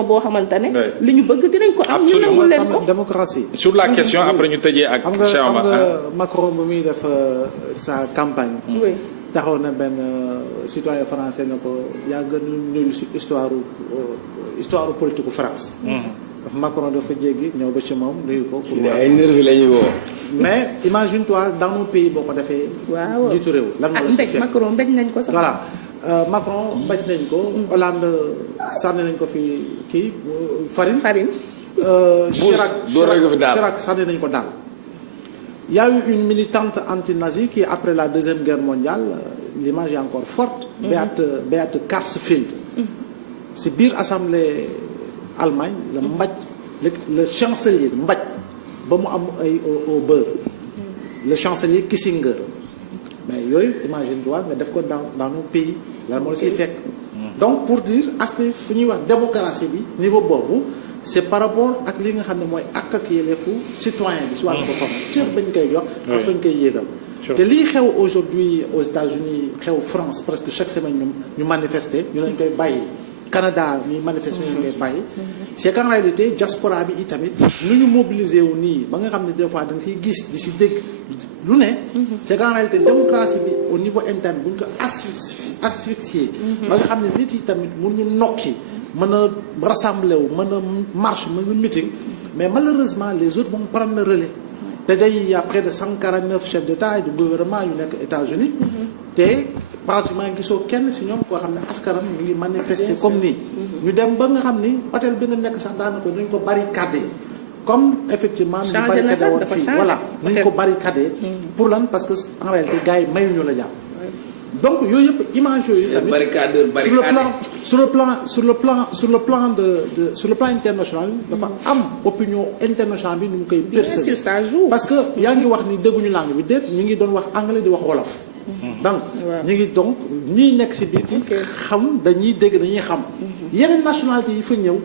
façon boo xamante ne. li ñu bëgg dinañ ko am. ñu nangul leen ko démocratie. sur la question après ñu tëjee ak. xam nga Macron bu muy def sa campagne. oui taxaw na benn citoyen français na ko yaa gën a nul si histoire politique u France. Macron dafa jéggi ñëw ba ci moom nuyu ko. pour ay nervi la ñuy woo. mais imagine toi dans nos pays boo ko defee. waaw jiitu réew lan moo la si fekk Macron mbéj nañ ko sax. voilà Macron mbéj nañ ko. Hollande sànni nañ ko fi kii farine. Chirac sànni nañ ko daal. Il y a eu une militante anti-nazie qui, après la Deuxième Guerre mondiale, l'image est encore forte, Beate Karsfeld. Si biir assemblée Allemagne, le chancelier mbaj ba mu am ay au beurre. Le chancelier Kissinger. Mais yooyu imagine toi nga def ko dans nos pays lan moo la siy fekk. Donc pour dire aspect fu ñuy wax démocratie bi niveau boobu. c'est par rapport ak li nga xam ne mooy ak yelleefu citoyen bi si wàllu boppam cër bañ koy jox ak fañ koy yéegal te lii xew aujourd'hui aux États-Unis xew France presque chaque semaine ñu manifester ñu leen koy bàyyi Canada ñuy manifester ñu leen koy bàyyi c'est qu'en réalité diaspora bi itamit nu ñu mobiliser wu nii ba nga xam ne des fois da nga siy gis di si dégg lu ne c'est qu'en réalité démocratie bi au niveau interne bu ñu ko asphyxier ba nga xam ne nit yi tamit mun ñu nokki mën a rassembler wu mën a marche mën a meeting mais malheureusement les autres vont prendre le relais te day y a près de 149 chefs d'État et de gouvernement yu nekk États-Unis te pratiquement gisoo kenn si ñoom koo xam ne askaram ñu ngi manifester comme nii ñu dem ba nga xam ni hôtel bi nga nekk sax daanaka dañ ko barricadé comme effectivement ñu barricadé woon fii voilà ñu ko barricadé pour lan parce que en réalité gars yi mayuñu la jàpp donc yooyu yëpp image yooyu tamit sur le plan international dafa am opinion internationale bi nu mu koy percevoir parce que yaa ngi wax ni dégguñu langue bi déet ñu ngi doon wax anglais di wax wolof donc ñu ngi donc ñii nekk si biti xam dañuy dégg dañuy xam yeneen nationalité yi fa ñëw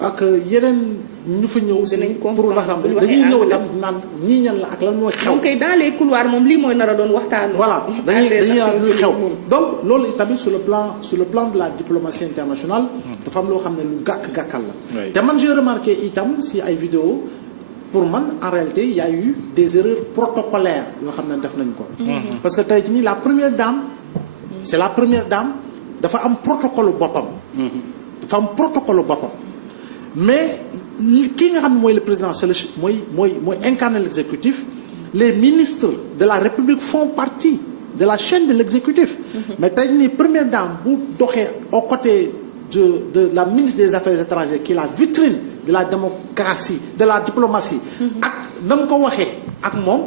ak yeneen ñu fa ñëw si pour l'assemblée dañuy ñëw tam naan ñii ñan la ak lan mooy xew. donc dans les couloirs moom lii mooy nar a doon waxtaan. voilà dañuy naan luy xew donc loolu tamit sur le plan de la diplomatie internationale. dafa am loo xam ne lu gàkkal la. te man j'ai remarqué itam si ay vidéo pour man en réalité il y a eu des erreurs protocolaires yoo xam ne def nañ ko. parce que tey jii nii la première dame c'est la première dame dafa am protocole boppam. dafa am protocole boppam. mais kii nga xam ne mooy le président c'est le mooy incarner l'exécutif les ministres de la République font partie de la chaîne de l'exécutif mais tey nii première dame bu doxee aux côtés de la ministre des Affaires étrangères qui est la vitrine de la démocratie de la diplomatie ak na mu ko waxee ak moom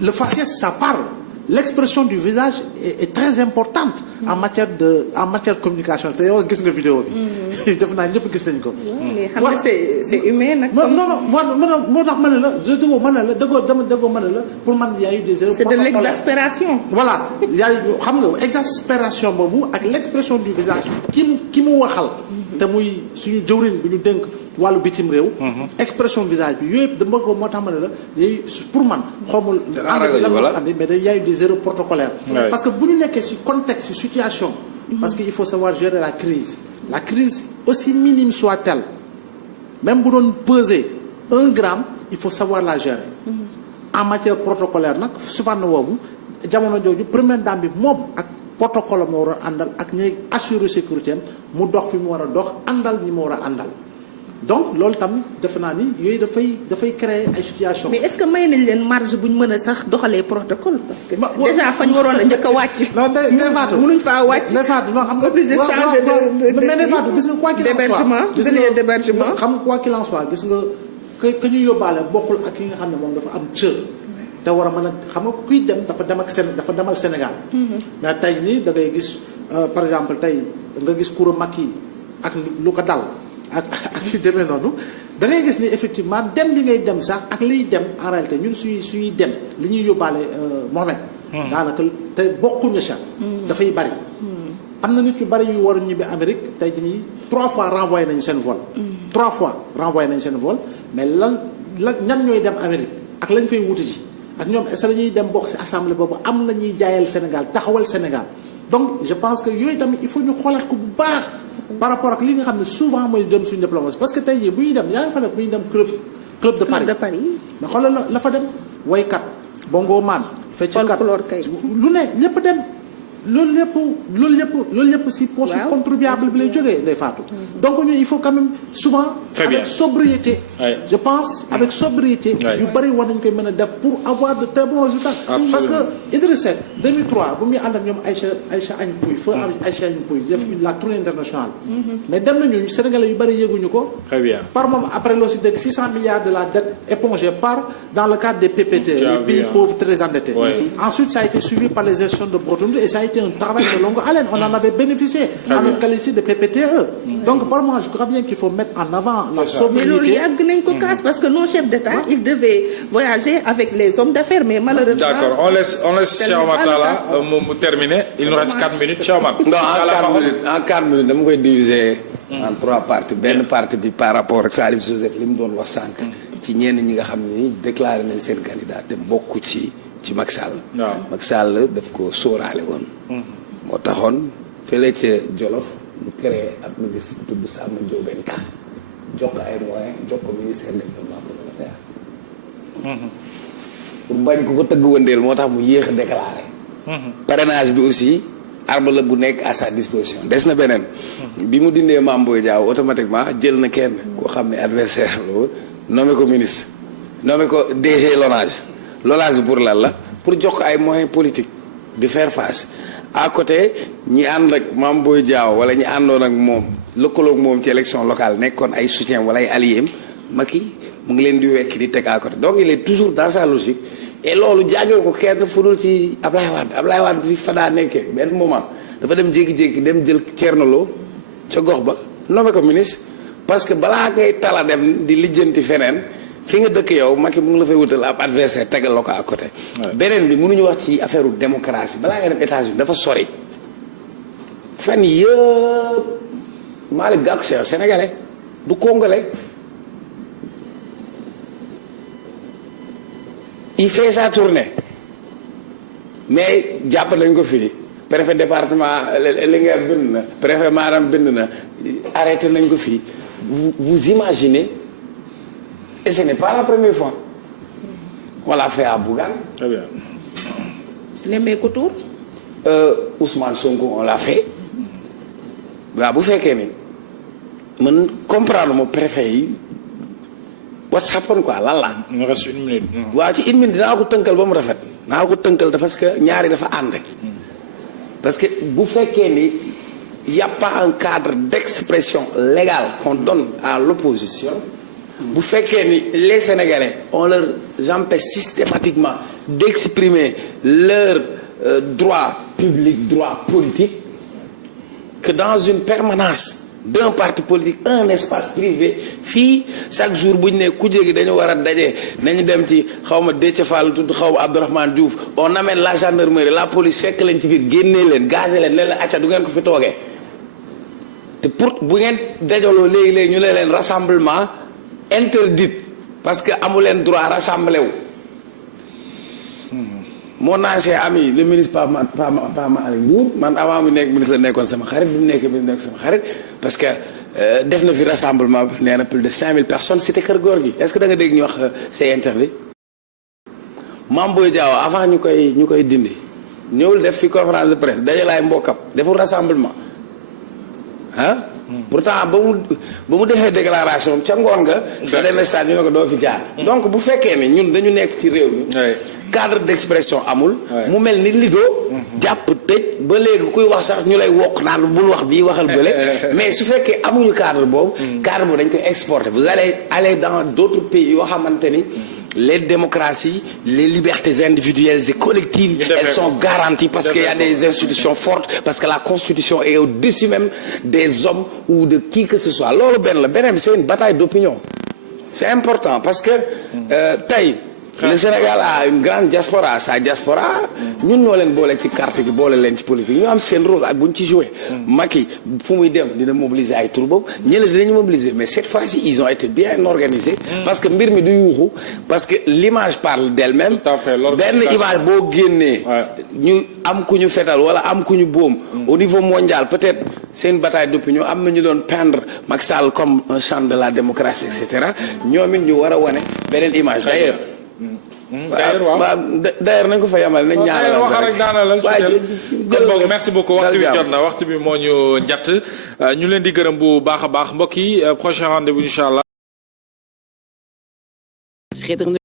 le faciès ça parle l'expression du visage est très importante en matière de communication te yow gis nga vidéo bi. def naa ñëpp gis nañ ko. mais xam nga c'est humain nag. non moo tax ma ne la déggoo ma ne la pour man y a eu des erreurs. c'est de l'exaspération. voilà xam nga exaspération boobu ak l'expression du visage ki mu waxal. te muy suñu jëwriñ bi ñu dénk wàllu bitim réew. expression visage bi yooyu yëpp dama ko moo tax ma ne la yooyu pour man xawma lan andi mais day y a eu des erreurs protocolaires. parce que bu ñu nekkee ci contexte situation. parce que il faut savoir gérer la crise aussi minime soit-elle même bu doon peser 1 gramme il faut savoir la gérer. en matière protocolaire nag souvent na woowu jamono jooju première dame bi moom ak. protocole moo war a àndal ak ñuy assurer sécurité am mu dox fi mu war a dox àndal ñi mu war a àndal donc loolu tam defe naa ni yooyu dafay créer ay situation. mais est-ce que may nañ leen marge bu ñu mën a sax doxalee protocole. parce que déjà fañ waroon a njëkk a wàcc. non day faatu mënuñ faa wàcc. day faatu non xam nga obligé changer de mais day faatu gis nga quoi qu'il en soit d'hébergement de lieu d'hébergement. xam nga quoi qu'il en soit gis nga que ñu yóbbaale bokkul ak yi nga xam ne moom dafa am cër. te war a mën a xam nga kuy dem dafa demal Sénégal. mais tey nii da ngay gis par exemple tey nga gis Coura Macky ak lu ko dal ak li demee noonu da ngay gis ni effectivement dem bi ngay dem sax ak liy dem en réalité ñun suñuy dem li ñuy yóbbaale Mohamed. daanaka te bokkuñu sax. dafay bari. am na nit yu bari yu war a ñibbi Amérique tey jii nii 3 fois renvoyé nañu seen vol. 3 fois renvoyé nañu seen vol mais lan ñan ñooy dem Amérique ak lañ fay wuti ji. ak ñoom est-ce que dañuy dem bokk ci assemblée boobu am na ñuy jaayal Sénégal taxawal Sénégal donc je pense que yooyu tamit il faut ñu xoolaat ko bu baax par rapport ak li nga xam ne souvent mooy jëm suñu diplomatie parce que tey jii bu ñuy dem yaa ngi fa nekk bu ñuy dem club de Paris mais xoolal la fa dem waykat bongo man fecckat lu ne lépp dem loolu lépp si poche contribuable bi lay jógee day faatu donc ñu il faut quand même souvent avec sobriété je pense avec sobriété yu bëri war nañ koy mën a def pour avoir de très bons résultats parce que Idriss Seck 2003 bu muy ànd ak ñoom Aïcha Agne Pouye feu Aïcha Agne Pouye def la tournée internationale mais dem nañu Sénégalais yu bëri yéeguñu ko par moom après loo si dégg 600 milliards de la dette épongée par dans le cadre des PPT les pays pauvres très endettés ensuite ça a été suivi par les gestions de Bretton Woods et ça a été un travail de longue haleine on en avait bénéficié en une qualité de PPTE donc par moi je crois bien qu'il faut mettre en avant la sobriété mais loolu yàgg nañ ko casse parce que nos chefs d'État ils devaient voyager avec les hommes d'affaires mais malheureusement d'accord on laisse Cheikh Oumar Talla mu terminer il nous reste 4 minutes Cheikh Oumar en 4 minutes dama koy diviser en 3 parties benn partie bi par rapport ak Salif Joseph li mu doon wax sànq ci ñenn ñi nga xam ni déclaré nañ seen candidat te bokk ci Macky Sall Macky Sall daf ko sóoraale woon moo taxoon fële ca Jolof mu créé ab ministre tudd Samba Ndiobène Ka jox ko ay moyens jox ko ministère de développement communautaire pour bañ ko tëgg wëndeel moo tax mu yéex a déclaré parrainage bi aussi arme la bu nekk à sa disposition des na beneen bi mu dindee Mame Boye Diao automatiquement jël na kenn koo xam ne adversaire la woon nommé ko ministre nommé ko DG Lonase bi pour lan la pour jox ko ay moyens politiques de faire face à côté ñi ànd ak Mame Boye Diao wala ñi àndoon ak moom lëkkaloog moom ci élection locale nekkoon ay soutien wala ay alliés Macky mu ngi leen di wekk di teg à côté donc il est toujours dans sa logique et loolu jàngee ko kenn fudul ci Ablaye Wade bi fa daa nekkee benn moment dafa dem jékki-jékki dem jël Thierno Lo ca gox ba nommé ko ministre parce que balaa ngay tala dem di lijjanti feneen fi nga dëkk yow Macky mu ngi la fay wutal ab adversaire tegal la ko à côté beneen bi mënuñu wax ci affaire démocratie balaa nga dem États-Unis dafa sori fan yëpp Malick Gakou c'est un Sénégalais du Congolais il fait sa tournée mais jàpp nañ ko fii préfet département Linguère bind na préfet Maram bind na arrêté nañ ko fii vous imaginez et ce n'est pas la première fois on l'a fait à Bougane. Très bien. Nemmeeku Tour. Ousmane Sonko on l'a fait waaw bu fekkee ni man comprendre mo préfet yi what's happened quoi lan la. il nous reste 1 minute. waaw ci 1 minute dinaa ko tënkal ba mu rafet. naa ko tënkal parce que ñaari dafa ànd rek. parce que bu fekkee ni y a pas un cadre d'expression légale qu'on donne à l'opposition. bu fekkee ni les Sénégalais on leur empêche systématiquement d'exprimer leur droit public droit politique que dans une permanence d'un parti politique un espace privé fii chaque jour bu ñu ne ku jégi dañu war a daje nañu dem ci xaw ma Déthié Fall tudd xaw ma Abdourahmane Diouf on amène la gendarmerie la police fekk leen ci biir génnee leen gazé leen ne leen acca du ngeen ko fi toogee te pour bu ngeen dajaloo léegi-léegi ñu ne leen rassemblement interdite parce que amu leen droit rassemblé wu. mon ancien ami le ministre Pape Malick Ndour man avant mu nekk ministre la nekkoon sama xarit bi mu nekkee ministre nekk sama xarit parce que def na fi rassemblement bi nee na plus de 5000 personnes cité Kër Gorgui est-ce que da nga dégg ñu wax c'est interdit. Mame Boye Diao avant ñu koy dindi ñëwul def fi conférence de presse dajalaay mbokkam deful rassemblement ah. pourtant ba mu defee déclaration ca ngoon nga. da demee stade ñu ne ko doo fi jaar. donc bu fekkee ne ñun dañu nekk ci réew mi. cadre d'expression amul. mu mel ni lido. jàpp tëj ba léegi kuy wax sax ñu lay wokk naan bul wax bii waxal bële. mais su fekkee amuñu cadre boobu. cadre boobu dañ koy exporter vous allez aller dans d'autres pays yoo xamante ni. les démocraties, les libertés individuelles et collectives, elles sont garanties parce qu'il y a des institutions fortes, parce que la Constitution est au-dessus même des hommes ou de qui que ce soit. Loolu benn c'est une bataille d'opinion. C'est important parce que tey le Sénégal a une grande diaspora sa diaspora ñun ñoo leen boole ci carte gi boole leen ci politique ñu am seen rôle ak buñ ci joué. Macky fu muy dem dina mobiliser ay tur boobu ñële dinañu mobiliser mais cette fois-ci ils ont été bien organisés. parce que mbir mi du yuuxu parce que l'image parle d'elle-même. benn image boo génnee. ñu am ku ñu fetal wala am ku ñu boom. au niveau mondial peut-être c'est une bataille d'opinion am na ñu doon peindre Macky Sall comme un champ de la démocratie et cetera ñoom it ñu war a wane beneen image d'ailleurs. D'ailleurs nañ ko fa yamal nañ ñaanal wax rek daanalal kon boog merci beaucoup waxtu bi jot na waxtu bi moo ñu njatt ñu leen di gërëm bu baax a baax mbokk yi prochain rendez-vous incha allah.